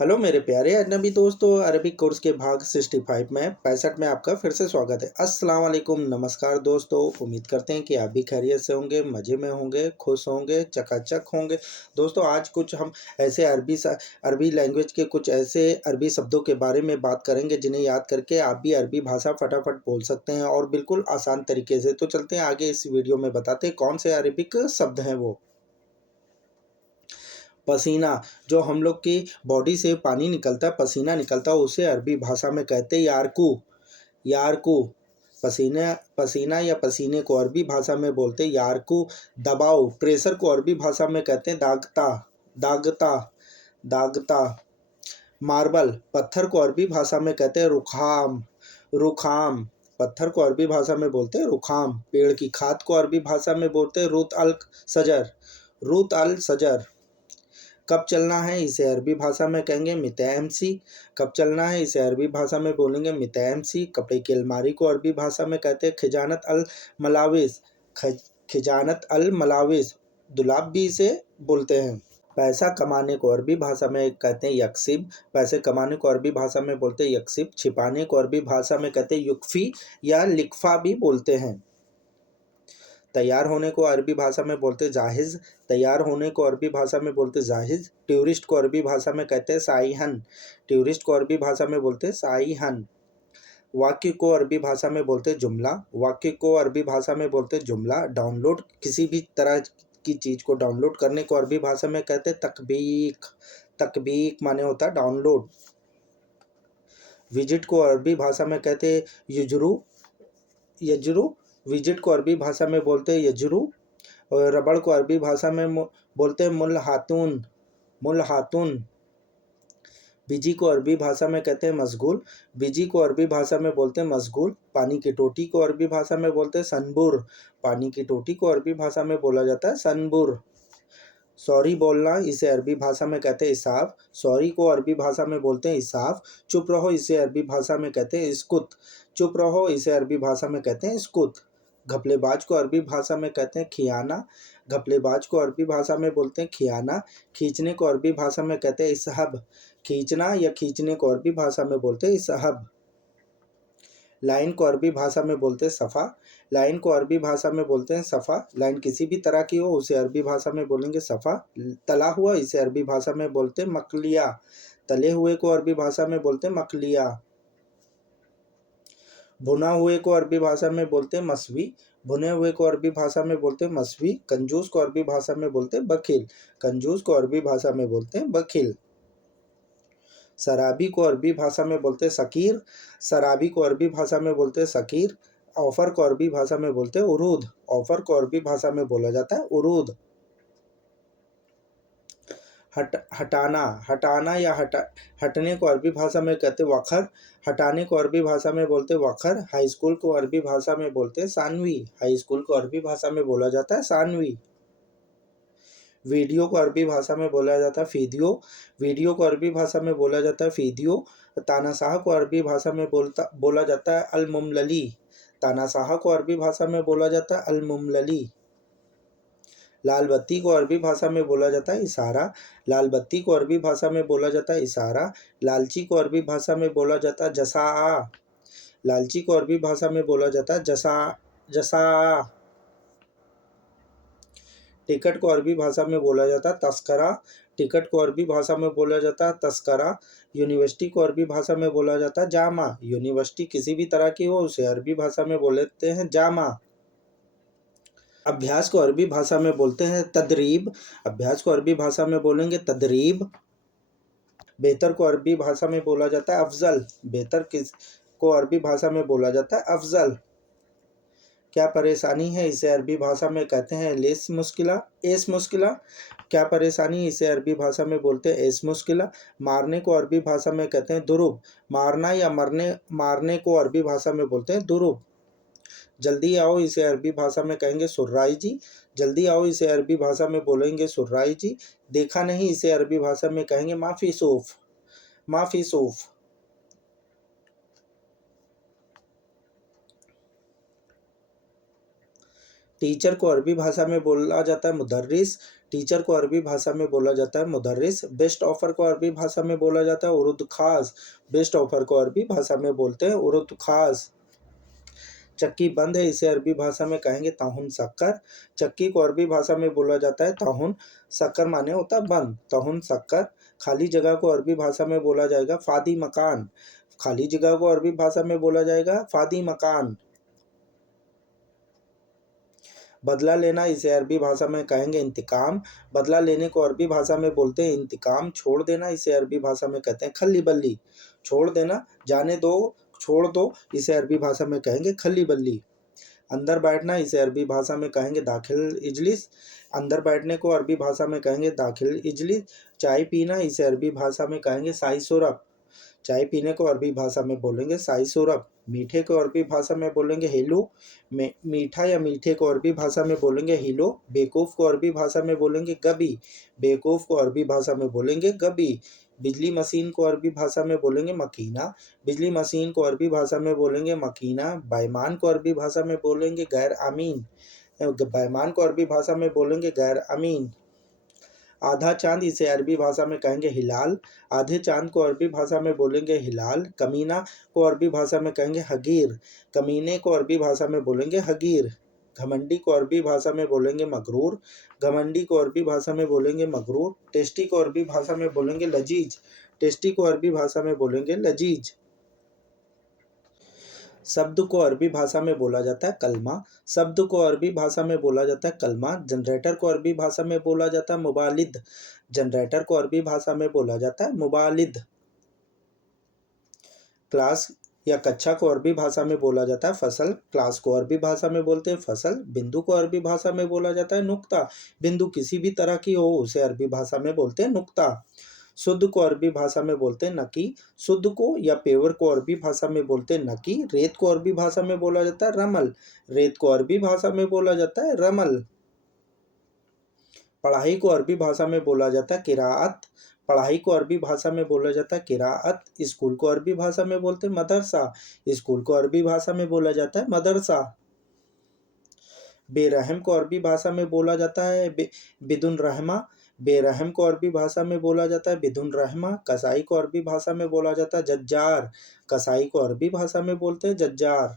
Hello मेरे प्यारे अजनबी दोस्तों, अरबिक कोर्स के भाग 65 में 65 में आपका फिर से स्वागत है। अस्सलाम वालेकुम, नमस्कार दोस्तों। उम्मीद करते हैं कि आप भी खैरियत से होंगे, मज़े में होंगे, खुश होंगे, चकाचक होंगे। दोस्तों आज कुछ हम ऐसे अरबी लैंग्वेज के कुछ ऐसे अरबी शब्दों के बारे में बात करेंगे जिन्हें याद करके आप भी अरबी भाषा फटाफट बोल सकते हैं और बिल्कुल आसान तरीके से। तो चलते हैं आगे, इस वीडियो में बताते हैं कौन से अरबिक शब्द हैं वो। पसीना, जो हम लोग की बॉडी से पानी निकलता है, पसीना निकलता है, उसे अरबी भाषा में कहते हैं यारकू। यारकू, पसीना पसीना या पसीने को अरबी भाषा में बोलते हैं यारकू। दबाव, प्रेशर को अरबी भाषा में कहते हैं दागता। दागता, दागता। मार्बल, पत्थर को अरबी भाषा में कहते हैं रुखाम। रुखाम, पत्थर को अरबी भाषा में बोलते हैं रुखाम। पेड़ की खाद को अरबी भाषा में बोलते हैं रूत अल सजर। रूत अल सजर। कब चलना है, इसे अरबी भाषा में कहेंगे मितैमसी। कब चलना है, इसे अरबी भाषा में बोलेंगे मितैमसी। कपड़े की अलमारी को अरबी भाषा में कहते हैं खिजानत अल मलाविस। खिजानत अल मलाविस, दुलाब भी इसे बोलते हैं। पैसा कमाने को अरबी भाषा में कहते हैं यकसिब। पैसे कमाने को अरबी भाषा में बोलते हैं यकसिब। छिपाने को अरबी भाषा में कहते हैं युक्फी या लिक्फा भी बोलते हैं। तैयार होने को अरबी भाषा में बोलते जाहिज़। तैयार होने को अरबी भाषा में बोलते जाहिज़। टूरिस्ट को अरबी भाषा में कहते हैं साइहन। टूरिस्ट को अरबी भाषा में बोलते हैं साइहन। वाक्य को अरबी भाषा में बोलते जुमला। वाक्य को अरबी भाषा में बोलते जुमला। डाउनलोड, किसी भी तरह की चीज़ को डाउनलोड करने को अरबी भाषा में कहते तकबीक। तकबीक माने होता है डाउनलोड। विजिट को अरबी भाषा में कहते युजरू। यजरू, विजिट को अरबी भाषा में बोलते हैं यजरू। और रबड़ को अरबी भाषा में बोलते हैं मुलहातून। मुलहातून। बिजी को अरबी भाषा में कहते हैं मशगूल। बिजी को अरबी भाषा में बोलते हैं मशगूल। पानी की टोटी को अरबी भाषा में बोलते हैं सनबुर। पानी की टोटी को अरबी भाषा में बोला जाता है सनबुर। सॉरी बोलना, इसे अरबी भाषा में कहते हैं इसाफ। सॉरी को अरबी भाषा में बोलते हैं इसाफ। चुप रहो, इसे अरबी भाषा में कहते हैं इस्कुत। चुप रहो, इसे अरबी भाषा में कहते हैं इस्कुत। घपलेबाज को अरबी भाषा में कहते हैं खियाना। घपलेबाज को अरबी भाषा में बोलते हैं खियाना। खींचने को अरबी भाषा में कहते हैं इसहब। खींचना या खींचने को अरबी भाषा में बोलते हैं इसहब। लाइन को अरबी भाषा में बोलते हैं सफ़ा। लाइन को अरबी भाषा में बोलते हैं सफ़ा। लाइन किसी भी तरह की हो उसे अरबी भाषा में बोलेंगे सफ़ा। तला हुआ, इसे अरबी भाषा में बोलते हैं मकलिया। तले हुए को अरबी भाषा में बोलते हैं मकलिया। भुना हुए को अरबी भाषा में बोलते हैं मसवी। भुने हुए को अरबी भाषा में बोलते हैं मसवी। कंजूस को अरबी भाषा में बोलते हैं बखील। कंजूस को अरबी भाषा में बोलते हैं बखील। शराबी को अरबी भाषा में बोलते हैं सकीर। शराबी को अरबी भाषा में बोलते हैं सकीर। ऑफ़र को अरबी भाषा में बोलते हैं उरूद। ऑफ़र को अरबी भाषा में बोला जाता है उरूद। हटाना, हटाना या हटने को अरबी भाषा में कहते हैं वखर। हटाने को अरबी भाषा में बोलते हैं वखर। हाई स्कूल को अरबी भाषा में बोलते हैं सानवी। हाई स्कूल को अरबी भाषा में बोला जाता है सानवी। वीडियो को अरबी भाषा में बोला जाता है वीडियो। वीडियो को अरबी भाषा में बोला जाता है वीडियो। तानाशाह को अरबी भाषा में बोला जाता है अलमुमलली। तानाशाह को अरबी भाषा में बोला जाता है अलमुमलली। लाल बत्ती को अरबी भाषा में बोला जाता है इशारा। लाल बत्ती को अरबी भाषा में बोला जाता है इशारा। लालची को अरबी भाषा में बोला जाता है जसा। लालची को अरबी भाषा में बोला जाता है जसा। जसा। टिकट को अरबी भाषा में बोला जाता है तस्करा। टिकट को अरबी भाषा में बोला जाता है तस्करा। यूनिवर्सिटी को अरबी भाषा में बोला जाता है जामा। यूनिवर्सिटी किसी भी तरह की हो उसे अरबी भाषा में बोलते हैं जामा। अभ्यास को अरबी भाषा में बोलते हैं तदरीब। अभ्यास को अरबी भाषा में बोलेंगे तदरीब। बेहतर को अरबी भाषा में बोला जाता है अफजल। बेहतर किस को अरबी भाषा में बोला जाता है अफजल। क्या परेशानी है, इसे अरबी भाषा में कहते हैं लेस मुश्किला। एस मुश्किला। क्या परेशानी, इसे अरबी भाषा में बोलते हैं एस मुश्किला। मारने को अरबी भाषा में कहते हैं दुरुब। मारना या मारने को अरबी भाषा में बोलते हैं दुरुब। जल्दी आओ, इसे अरबी भाषा में कहेंगे सुर्राई जी। जल्दी आओ, इसे अरबी भाषा में बोलेंगे सुर्राई जी। देखा नहीं, इसे अरबी भाषा में कहेंगे माफ़ी सूफ। माफ़ी सूफ। टीचर को अरबी भाषा में बोला जाता है मुदर्रिस। टीचर को अरबी भाषा में बोला जाता है मुदर्रिस। बेस्ट ऑफर को अरबी भाषा में बोला जाता है उरुद खास। बेस्ट ऑफर को अरबी भाषा में बोलते हैं उरुद खास। चक्की बंद है, इसे अरबी भाषा में कहेंगे ताहुन शक्कर। चक्की को अरबी भाषा में बोला जाता है ताहुन। शक्कर माने होता है बंद, ताहुन शक्कर। खाली जगह को अरबी भाषा में बोला जाएगा फादी मकान। खाली जगह को अरबी भाषा में बोला जाएगा फादी मकान। बदला लेना, इसे अरबी भाषा में कहेंगे इंतकाम। बदला लेने को अरबी भाषा में बोलते हैं इंतकाम। छोड़ देना, इसे अरबी भाषा में कहते हैं खल्ली बल्ली। छोड़ देना, जाने दो, छोड़ दो, इसे अरबी भाषा में कहेंगे खल्ली बल्ली। अंदर बैठना, इसे अरबी भाषा में कहेंगे दाखिल इजलिस। अंदर बैठने को अरबी भाषा में कहेंगे दाखिल इजलिस। चाय पीना, इसे अरबी भाषा में कहेंगे साई सोरब। चाय पीने को अरबी भाषा में बोलेंगे साई सोरब। मीठे को अरबी भाषा में बोलेंगे हेलो। मीठा या मीठे को अरबी भाषा में बोलेंगे हिलो। बेवकूफ़ को अरबी भाषा में बोलेंगे गबी। बेवकूफ़ को अरबी भाषा में बोलेंगे गबी। बिजली मशीन को अरबी भाषा में बोलेंगे मकीना। बिजली मशीन को अरबी भाषा में बोलेंगे मकीना। बैमान को अरबी भाषा में बोलेंगे गैर अमीन। बैमान को अरबी भाषा में बोलेंगे गैर अमीन। आधा चांद, इसे अरबी भाषा में कहेंगे हिलाल। आधे चांद को अरबी भाषा में बोलेंगे हिलाल। कमीना को अरबी भाषा में कहेंगे हगीर। कमीने को अरबी भाषा में बोलेंगे हगीर। घमंडी को अरबी भाषा में बोलेंगे मगरूर। घमंडी को अरबी भाषा में बोलेंगे मगरूर। टेस्टी को अरबी भाषा में बोलेंगे लजीज। टेस्टी को अरबी भाषा में बोलेंगे लजीज। शब्द को अरबी भाषा में बोला जाता है कलमा। शब्द को अरबी भाषा में बोला जाता है कलमा। जनरेटर को अरबी भाषा में बोला जाता है मुबालिद। जनरेटर को अरबी भाषा में बोला जाता है मुबालिद। क्लास या कक्षा को अरबी भाषा में बोला जाता है फसल। क्लास को अरबी भाषा में बोलते हैं फसल। बिंदु को अरबी भाषा में बोला जाता है नुक्ता। बिंदु किसी भी तरह की हो उसे अरबी भाषा में बोलते हैं नुक्ता। शुद्ध को अरबी भाषा में बोलते हैं नकी। शुद्ध को या पेवर को अरबी भाषा में बोलते हैं नकी। रेत को अरबी भाषा में बोला जाता है रमल। रेत को अरबी भाषा में बोला जाता है रमल। पढ़ाई को अरबी भाषा में बोला जाता है किराअत। पढ़ाई को अरबी भाषा में बोला जाता है किराअत। स्कूल को अरबी भाषा में बोलते हैं मदरसा। स्कूल को अरबी भाषा में बोला जाता है मदरसा। बेरहम को अरबी भाषा में बोला जाता है बिदुन रहमा। बेरहम को अरबी भाषा में बोला जाता है बिदुन रहमा। कसाई को अरबी भाषा में बोला जाता है जज्जार। कसाई को अरबी भाषा में बोलते हैं जज्जार।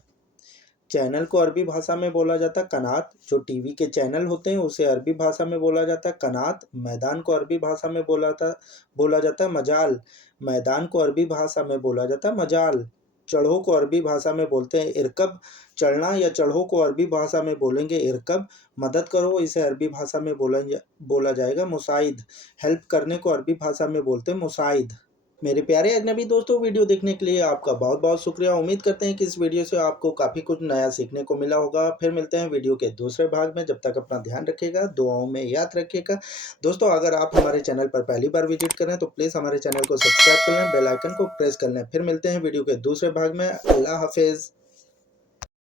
चैनल को अरबी भाषा में बोला जाता है कनात। जो टीवी के चैनल होते हैं उसे अरबी भाषा में बोला जाता है कनात। मैदान को अरबी भाषा में बोला जाता है मजाल। मैदान को अरबी भाषा में बोला जाता है मजाल। चढ़ो को अरबी भाषा में बोलते हैं इरकब। चढ़ना या चढ़ो को अरबी भाषा में बोलेंगे इरकब। मदद करो, इसे अरबी भाषा में बोला जाएगा मुसाइद। हेल्प करने को अरबी भाषा में बोलते हैं मुसाइद। मेरे प्यारे अजनबी दोस्तों, वीडियो देखने के लिए आपका बहुत बहुत शुक्रिया। उम्मीद करते हैं कि इस वीडियो से आपको काफ़ी कुछ नया सीखने को मिला होगा। फिर मिलते हैं वीडियो के दूसरे भाग में। जब तक अपना ध्यान रखिएगा, दुआओं में याद रखिएगा। दोस्तों, अगर आप हमारे चैनल पर पहली बार विजिट करें तो प्लीज़ हमारे चैनल को सब्सक्राइब कर लें, बेल आइकन को प्रेस कर लें। फिर मिलते हैं वीडियो के दूसरे भाग में। अल्लाह हाफिज़।